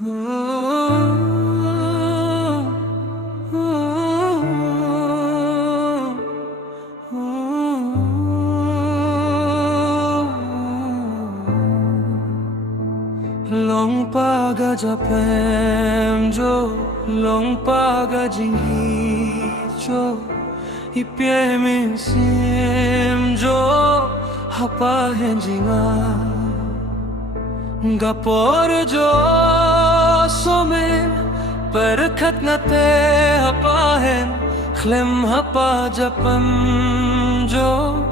Longpaga Japem jo Longpaga Jingi jo Ipiemin sim jo Hapa henjinga Gapor jo Somen Perkhat nate hapa hen Khlem hapa Japem jo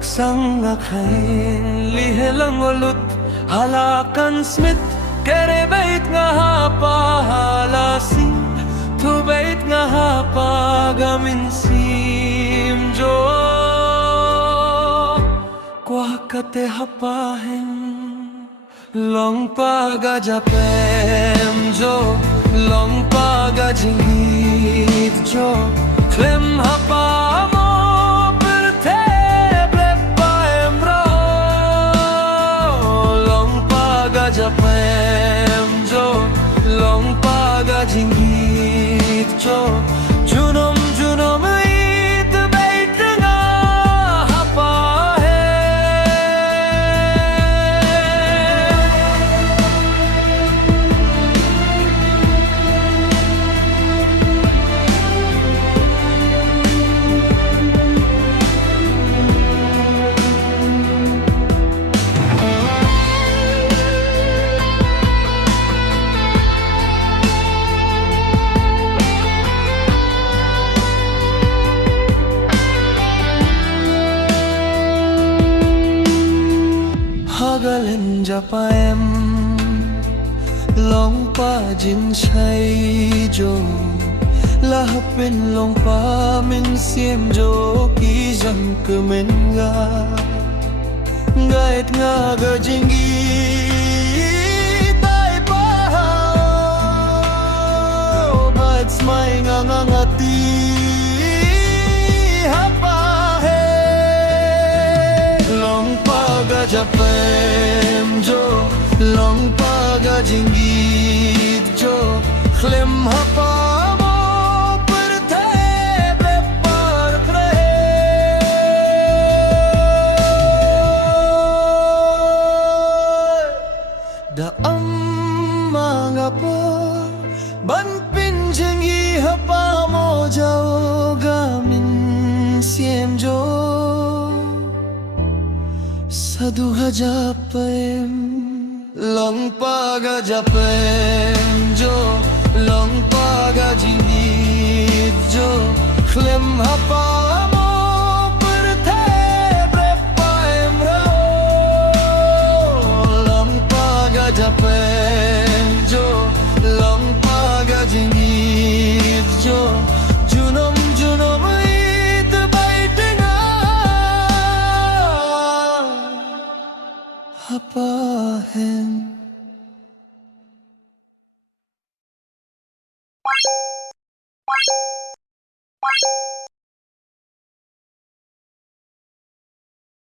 Sanga khain lihelang olut Halakan smith kere bait nga hapa halasi tu bait nga hapa gamin sim jo kwa kate hapa hen long paga japem jo long paga jingit jo klem hapa Japem jo long paga jingit jo junom junom it bait nga hapa hai Hagalin Japaem long pa jin chai jo lahapin long pa min sim jo ki jam kemen ga gait nga ga jingi tai pa but smai nga nga ngati hapa he long pa ga Japem jo long paga jingit jo khlem hapa mo par the be par rahe da amma nga par ban pin jingi hapa mo jao gamin siem jo Saduha Japem long paga Japem jo long paga jingit jo khlem hapa mo par the be paem rao long paga Japem jo long paga jingit jo junom junom it bait nga hapa hen